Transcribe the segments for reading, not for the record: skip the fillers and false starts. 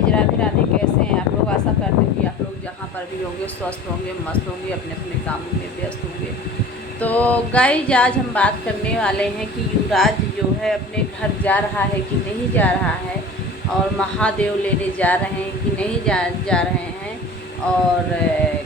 Guys, Radhe Radhe. कैसे हैं आप लोग? आशा करते हैं कि आप लोग जहाँ पर भी होंगे स्वस्थ होंगे, मस्त होंगे, अपने अपने कामों में व्यस्त होंगे। तो गाइस, आज हम बात करने वाले हैं कि युवराज जो है अपने घर जा रहा है कि नहीं जा रहा है, और महादेव लेने जा रहे हैं कि नहीं जा रहे हैं। और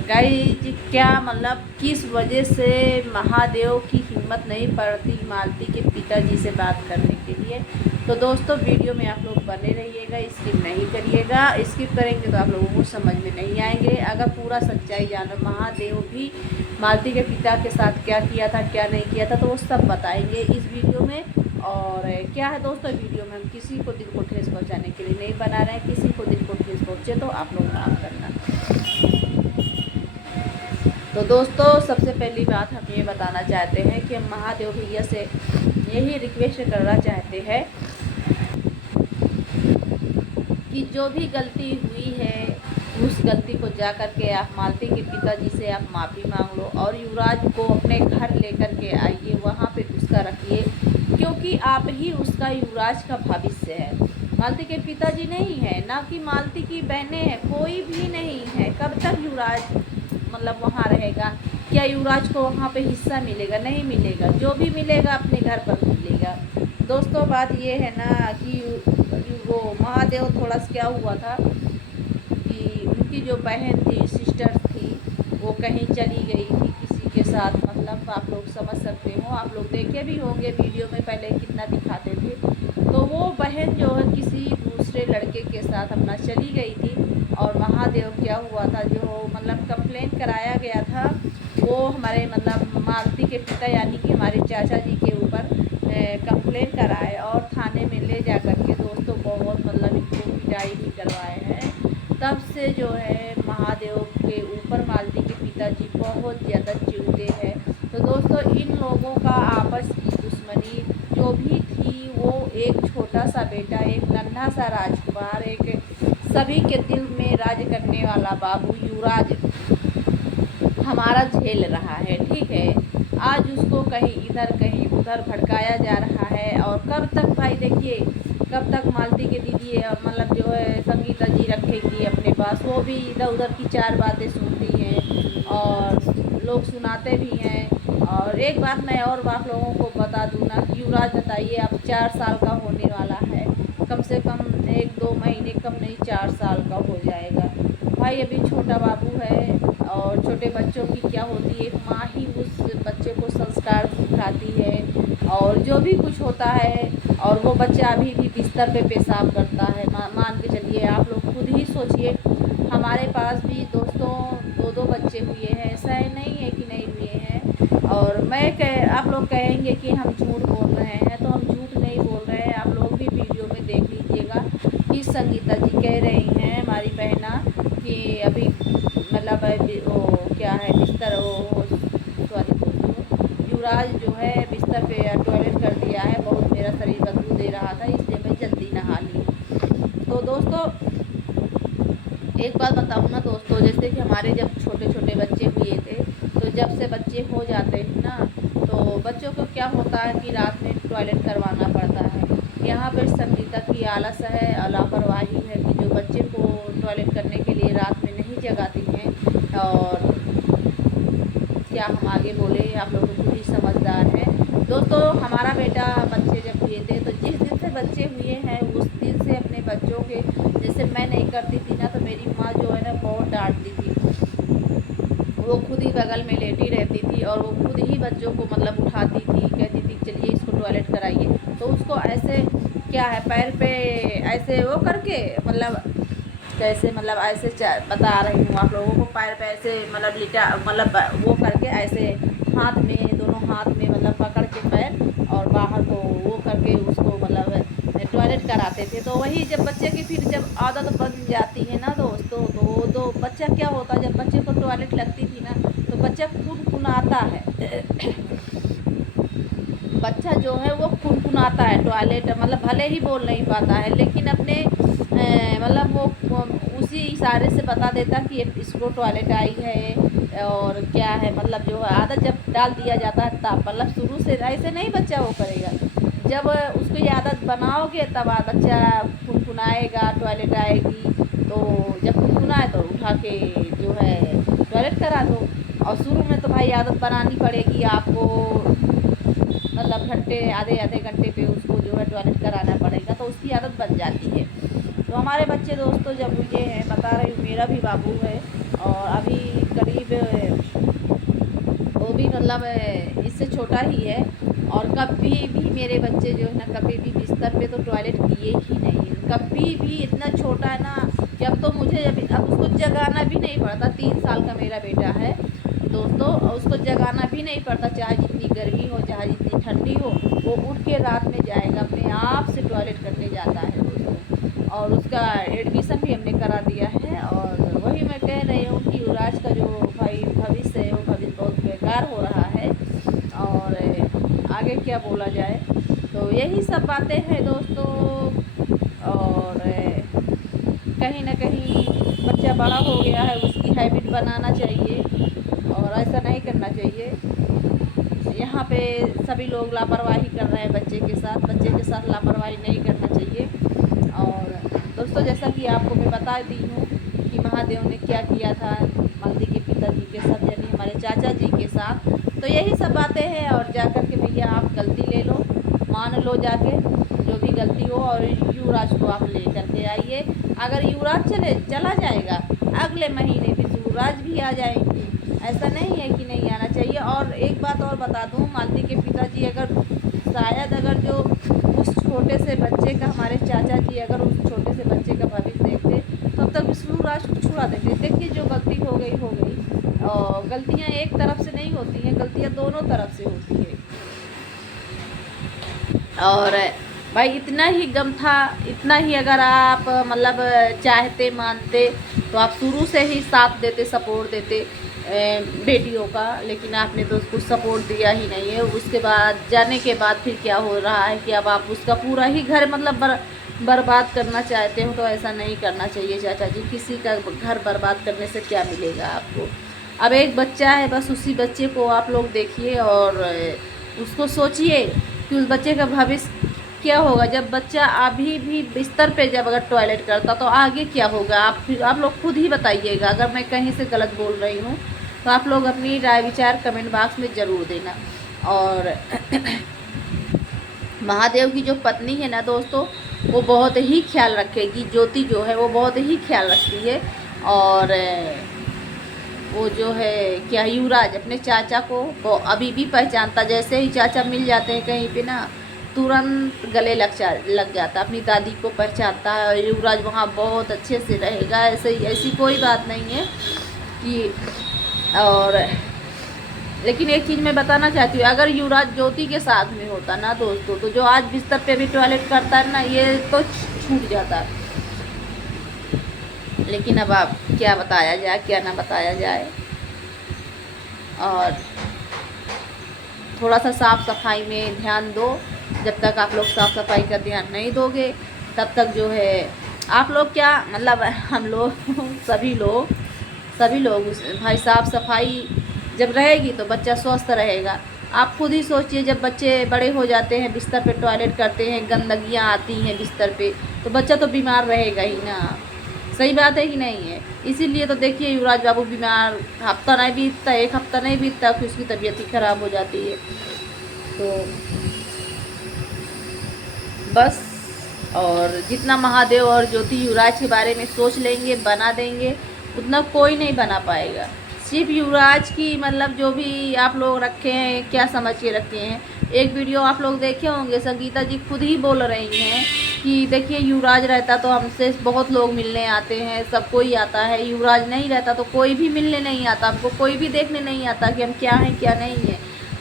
गाइस, क्या मतलब किस वजह से महादेव की हिम्मत नहीं पड़ती मालती के पिताजी से बात करने के लिए। तो दोस्तों, वीडियो में आप लोग बने रहिएगा, स्किप नहीं करिएगा। स्किप करेंगे तो आप लोगों को समझ में नहीं आएंगे। अगर पूरा सच्चाई जानो, महादेव भी मालती के पिता के साथ क्या किया था, क्या नहीं किया था, तो वो सब बताएंगे इस वीडियो में। और क्या है दोस्तों, वीडियो में हम किसी को दिल को ठेस पहुंचाने के लिए नहीं बना रहे हैं। किसी को दिल को ठेस पहुंचे तो आप लोग माफ़ करना। तो दोस्तों, सबसे पहली बात हम ये बताना चाहते हैं कि हम महादेव भैया से यही रिक्वेस्ट करना चाहते हैं कि जो भी गलती हुई है उस गलती को जा कर के आप मालती के पिताजी से आप माफ़ी मांग लो, और युवराज को अपने घर लेकर के आइए, वहाँ पे उसका रखिए, क्योंकि आप ही उसका युवराज का भविष्य है। मालती के पिताजी नहीं है, ना कि मालती की बहनें हैं, कोई भी नहीं है। कब तक युवराज मतलब वहाँ रहेगा? क्या युवराज को वहाँ पे हिस्सा मिलेगा? नहीं मिलेगा। जो भी मिलेगा अपने घर पर मिलेगा। दोस्तों, बात ये है ना कि वो महादेव थोड़ा सा क्या हुआ था कि उनकी जो बहन थी, सिस्टर थी, वो कहीं चली गई थी किसी के साथ। मतलब आप लोग समझ सकते हो, आप लोग देखे भी होंगे वीडियो में पहले कितना दिखाते थे। तो वो बहन जो है किसी दूसरे लड़के के साथ अपना चली गई थी। और महादेव क्या हुआ था, जो मतलब कंप्लेन कराया गया था, वो हमारे मतलब मालती के पिता यानी कि हमारे चाचा जी के ऊपर कंप्लेन कराए और थाने में ले जा कर के दोस्तों बहुत मतलब इनको पिटाई भी करवाए हैं। तब से जो है महादेव के ऊपर मालती के पिताजी बहुत ज़्यादा चिढ़ते हैं। तो दोस्तों, इन लोगों का आपस की दुश्मनी जो भी थी, वो एक छोटा सा बेटा, एक नन्हा सा राजकुमार, एक सभी के दिल में राज करने वाला बाबू युवराज हमारा झेल रहा है। ठीक है, आज उसको कहीं इधर कहीं उधर भड़काया जा रहा है। और कब तक भाई, देखिए कब तक मालती के दीदी मतलब जो है संगीता जी रखेगी अपने पास। वो भी इधर उधर की चार बातें सुनती हैं और लोग सुनाते भी हैं। और एक बात मैं और आप लोगों को बता दूँ ना कि युवराज बताइए, अब 4 साल का होने वाला है, कम से कम 1-2 महीने, कम नहीं 4 साल का हो जाएगा भाई। अभी छोटा बाबू है, और छोटे बच्चों की क्या होती है, माँ ही उस बच्चे को संस्कार सिखाती है और जो भी कुछ होता है। और वो बच्चा अभी भी बिस्तर पे पेशाब करता है। मान के चलिए, आप लोग खुद ही सोचिए। हमारे पास भी दोस्तों 2-2 बच्चे हुए हैं, ऐसा नहीं है कि नहीं हुए हैं। और आप लोग कहेंगे कि हम झूठ बोल रहे हैं, तो हम झूठ नहीं बोल रहे हैं। आप लोग भी वीडियो में देख लीजिएगा कि संगीता जी कह रही हैं, हमारी बहना, कि अभी मतलब वो क्या है बिस्तर, वो सॉरी दोस्तों, युवराज जो है बिस्तर पे टॉयलेट कर दिया है, बहुत मेरा शरीर बदबू दे रहा था, इसलिए मैं जल्दी नहा ली। तो दोस्तों, एक बात बताऊँ ना दोस्तों, जैसे कि हमारे जब छोटे छोटे बच्चे हुए थे, तो जब से बच्चे हो जाते हैं ना, तो बच्चों को क्या होता है कि रात में टॉयलेट करवाना पड़ता है। यहाँ पर संगीता की आलस है और लापरवाही है कि जो बच्चे को टॉयलेट करने के लिए रात में नहीं जगाती हैं। और क्या हम आगे बोले, आप लोग खुद ही समझदार हैं। दोस्तों, हमारा बेटा बच्चे जब हुए थे, तो जिस दिन से बच्चे हुए हैं उस दिन से अपने बच्चों के, जैसे मैं नहीं करती थी ना, तो मेरी माँ जो है ना बहुत डांटती थी। वो खुद ही बगल में लेटी रहती थी और वो खुद ही बच्चों को मतलब उठाती थी, कहती थी चलिए इसको टॉयलेट कराइए। तो उसको ऐसे क्या है, पैर पे ऐसे वो करके मतलब कैसे, मतलब ऐसे बता रही हूँ आप लोगों को, पैर पे ऐसे मतलब लिटा मतलब वो करके ऐसे हाथ में, दोनों हाथ में मतलब पकड़ के पैर और बाहर को वो करके उसको मतलब टॉयलेट कराते थे। तो वही जब बच्चे की फिर जब आदत बन जाती है ना दोस्तों, तो बच्चा क्या होता है, जब बच्चे को टॉयलेट लगती थी ना, तो बच्चा कुनकुनाता है। बच्चा जो है वो कुनकुनाता है टॉयलेट, मतलब भले ही बोल नहीं पाता है, लेकिन अपने मतलब वो उसी इशारे से बता देता कि इसको टॉयलेट आई है। और क्या है मतलब जो आदत जब डाल दिया जाता है तब, मतलब शुरू से ऐसे नहीं बच्चा वो करेगा। जब उसको ये आदत बनाओगे तब बच्चा गुनगुनाएगा, टॉयलेट आएगी, तो जब गुनगुनाए तो उठा के जो है टॉयलेट करा दो। और शुरू में तो भाई आदत बनानी पड़ेगी आपको, मतलब घंटे आधे आधे घंटे पे उसको जो है टॉयलेट कराना पड़ेगा, तो उसकी आदत बन जाती है। तो हमारे बच्चे दोस्तों जब ये हैं, बता रही हूँ, मेरा भी बाबू है और अभी करीब वो भी मतलब इससे छोटा ही है, और कभी भी मेरे बच्चे जो है ना कभी भी बिस्तर पे तो टॉयलेट किए ही नहीं है, कभी भी। इतना छोटा है ना कि अब तो मुझे अब उसको जगाना भी नहीं पड़ता। 3 साल का मेरा बेटा है दोस्तों, उसको जगाना भी नहीं पड़ता, चाहे जितनी गर्मी हो चाहे जितनी ठंडी हो, वो उठ के रात में जाएगा, अपने आप से टॉयलेट करने जाता है दोस्तों। और उसका एडमिशन भी हमने करा दिया है। और वही मैं कह रही हूँ कि युवराज का जो भाई भविष्य है वो भविष्य बहुत बेकार हो रहा है, और आगे क्या बोला जाए। तो यही सब बातें हैं दोस्तों। और कहीं ना कहीं बच्चा बड़ा हो गया है, उसकी हैबिट बनाना चाहिए और ऐसा नहीं करना चाहिए। यहाँ पे सभी लोग लापरवाही कर रहे हैं बच्चे के साथ लापरवाही नहीं करना चाहिए। और दोस्तों जैसा कि आपको मैं बता दी हूँ कि महादेव ने क्या किया था मालती के पिताजी के साथ, यानी हमारे चाचा जी के साथ। तो यही सब बातें हैं। और जा कर के भैया आप गलती ले लो, मान लो जाके जो भी गलती हो, और युवराज को आप ले करके आइए। अगर युवराज चला जाएगा अगले महीने फिर युवराज भी आ जाएंगे, ऐसा नहीं है कि नहीं आना चाहिए। और एक बात और बता दूं, मालती के पिताजी अगर शायद अगर जो उस छोटे से बच्चे का, हमारे चाचा जी अगर उस छोटे से बच्चे का भविष्य देखते तब तक युवराज को छुड़ा देते। देखिए जो गलती हो गई हो गई, और गलतियाँ एक तरफ से नहीं होती हैं, गलतियाँ दोनों तरफ से होती है। और भाई इतना ही गम था, इतना ही अगर आप मतलब चाहते मानते तो आप शुरू से ही साथ देते, सपोर्ट देते बेटियों का। लेकिन आपने तो उसको सपोर्ट दिया ही नहीं है। उसके बाद जाने के बाद फिर क्या हो रहा है कि अब आप उसका पूरा ही घर मतलब बर्बाद करना चाहते हो। तो ऐसा नहीं करना चाहिए चाचा जी, किसी का घर बर्बाद करने से क्या मिलेगा आपको। अब एक बच्चा है, बस उसी बच्चे को आप लोग देखिए और उसको सोचिए कि उस बच्चे का भविष्य क्या होगा। जब बच्चा अभी भी बिस्तर पे जब अगर टॉयलेट करता तो आगे क्या होगा, आप लोग खुद ही बताइएगा। अगर मैं कहीं से गलत बोल रही हूँ तो आप लोग अपनी राय विचार कमेंट बॉक्स में ज़रूर देना। और महादेव की जो पत्नी है ना दोस्तों, वो बहुत ही ख्याल रखेगी। ज्योति जो है वो बहुत ही ख्याल रखती है। और वो जो है क्या, युवराज अपने चाचा को वो अभी भी पहचानता। जैसे ही चाचा मिल जाते हैं कहीं पे ना, तुरंत गले लग जाता, अपनी दादी को पहचानता है। और युवराज वहाँ बहुत अच्छे से रहेगा, ऐसी कोई बात नहीं है कि। और लेकिन एक चीज़ मैं बताना चाहती हूँ, अगर युवराज ज्योति के साथ में होता ना दोस्तों, तो जो आज बिस्तर पे भी टॉयलेट करता है ना, ये तो छूट जाता। लेकिन अब आप क्या बताया जाए, क्या ना बताया जाए। और थोड़ा सा साफ़ सफाई में ध्यान दो। जब तक आप लोग साफ़ सफाई का ध्यान नहीं दोगे तब तक जो है आप लोग क्या मतलब हम लोग सभी लोग भाई साफ़ सफाई जब रहेगी तो बच्चा स्वस्थ रहेगा। आप खुद ही सोचिए, जब बच्चे बड़े हो जाते हैं, बिस्तर पे टॉयलेट करते हैं, गंदगियाँ आती हैं बिस्तर पे, तो बच्चा तो बीमार रहेगा ही ना। सही बात है कि नहीं है। इसीलिए तो देखिए युवराज बाबू बीमार, हफ्ता नहीं बीतता, एक हफ्ता नहीं बीतता फिर उसकी तबीयत ही ख़राब हो जाती है। तो बस, और जितना महादेव और ज्योति युवराज के बारे में सोच लेंगे, बना देंगे, उतना कोई नहीं बना पाएगा। सिर्फ युवराज की मतलब जो भी आप लोग रखे हैं, क्या समझ के रखे हैं। एक वीडियो आप लोग देखे होंगे, संगीता जी खुद ही बोल रही हैं कि देखिए युवराज रहता तो हमसे बहुत लोग मिलने आते हैं, सब कोई आता है। युवराज नहीं रहता तो कोई भी मिलने नहीं आता, हमको कोई भी देखने नहीं आता कि हम क्या हैं क्या नहीं है।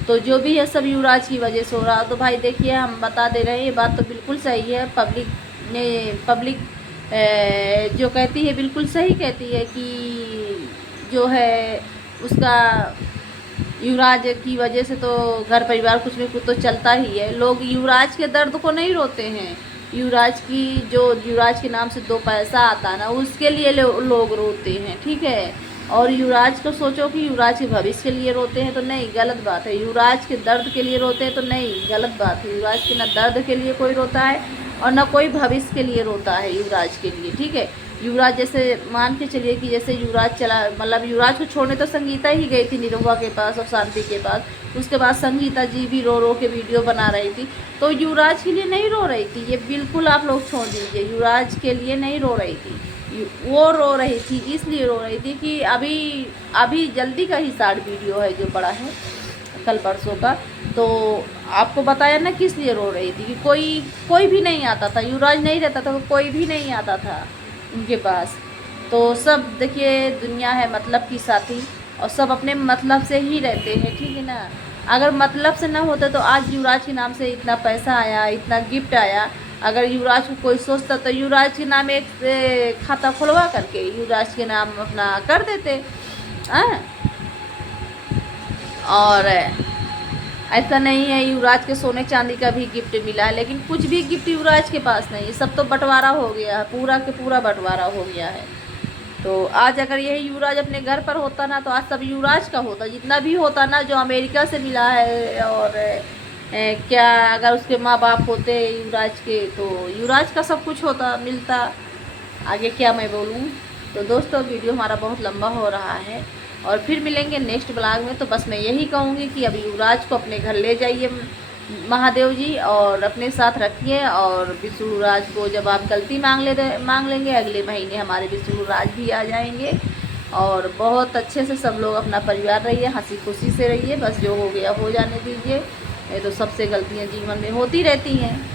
तो जो भी है सब युवराज की वजह से हो रहा। तो भाई देखिए हम बता दे रहे हैं, ये बात तो बिल्कुल सही है। पब्लिक जो कहती है बिल्कुल सही कहती है कि जो है उसका युवराज की वजह से तो घर परिवार कुछ भी कुछ तो चलता ही है। लोग युवराज के दर्द को नहीं रोते हैं, युवराज के नाम से 2 पैसा आता ना, उसके लिए लोग रोते हैं, ठीक है। और युवराज को सोचो कि युवराज के भविष्य के लिए रोते हैं तो नहीं, गलत बात है। युवराज के दर्द के लिए रोते हैं तो नहीं, गलत बात है। युवराज के ना दर्द के लिए कोई रोता है और ना कोई भविष्य के लिए रोता है युवराज के लिए, ठीक है। युवराज जैसे मान के चलिए कि जैसे युवराज चला, मतलब युवराज को छोड़ने तो संगीता ही गई थी निरुपा के पास और शांति के पास, उसके बाद संगीता जी भी रो रो के वीडियो बना रही थी, तो युवराज के लिए नहीं रो रही थी, ये बिल्कुल आप लोग छोड़ दीजिए, युवराज के लिए नहीं रो रही थी। वो रो रही थी इसलिए रो रही थी कि अभी अभी जल्दी का ही शार्ट वीडियो है जो पड़ा है कल परसों का, तो आपको बताया ना किस लिए रो रही थी कि कोई भी नहीं आता था, युवराज नहीं रहता था तो कोई भी नहीं आता था उनके पास। तो सब देखिए दुनिया है मतलब की साथी, और सब अपने मतलब से ही रहते हैं, ठीक है ना। अगर मतलब से ना होता तो आज युवराज के नाम से इतना पैसा आया, इतना गिफ्ट आया, अगर युवराज को कोई सोचता तो युवराज के नाम एक खाता खुलवा करके युवराज के नाम अपना कर देते। और ऐसा नहीं है युवराज के सोने चांदी का भी गिफ्ट मिला है, लेकिन कुछ भी गिफ्ट युवराज के पास नहीं है, सब तो बंटवारा हो गया है, पूरा के पूरा बंटवारा हो गया है। तो आज अगर यही युवराज अपने घर पर होता ना तो आज सब युवराज का होता, जितना भी होता ना जो अमेरिका से मिला है, और क्या अगर उसके माँ बाप होते युवराज के तो युवराज का सब कुछ होता मिलता। आगे क्या मैं बोलूँ। तो दोस्तों वीडियो हमारा बहुत लंबा हो रहा है और फिर मिलेंगे नेक्स्ट ब्लॉग में। तो बस मैं यही कहूँगी कि अभी युवराज को अपने घर ले जाइए महादेव जी और अपने साथ रखिए, और विष्णुराज को जब आप गलती मांग लेंगे अगले महीने हमारे विष्णुराज भी आ जाएंगे। और बहुत अच्छे से सब लोग अपना परिवार रहिए, हंसी खुशी से रहिए, बस जो हो गया हो जाने दीजिए, ये तो सबसे गलतियाँ जीवन में होती रहती हैं।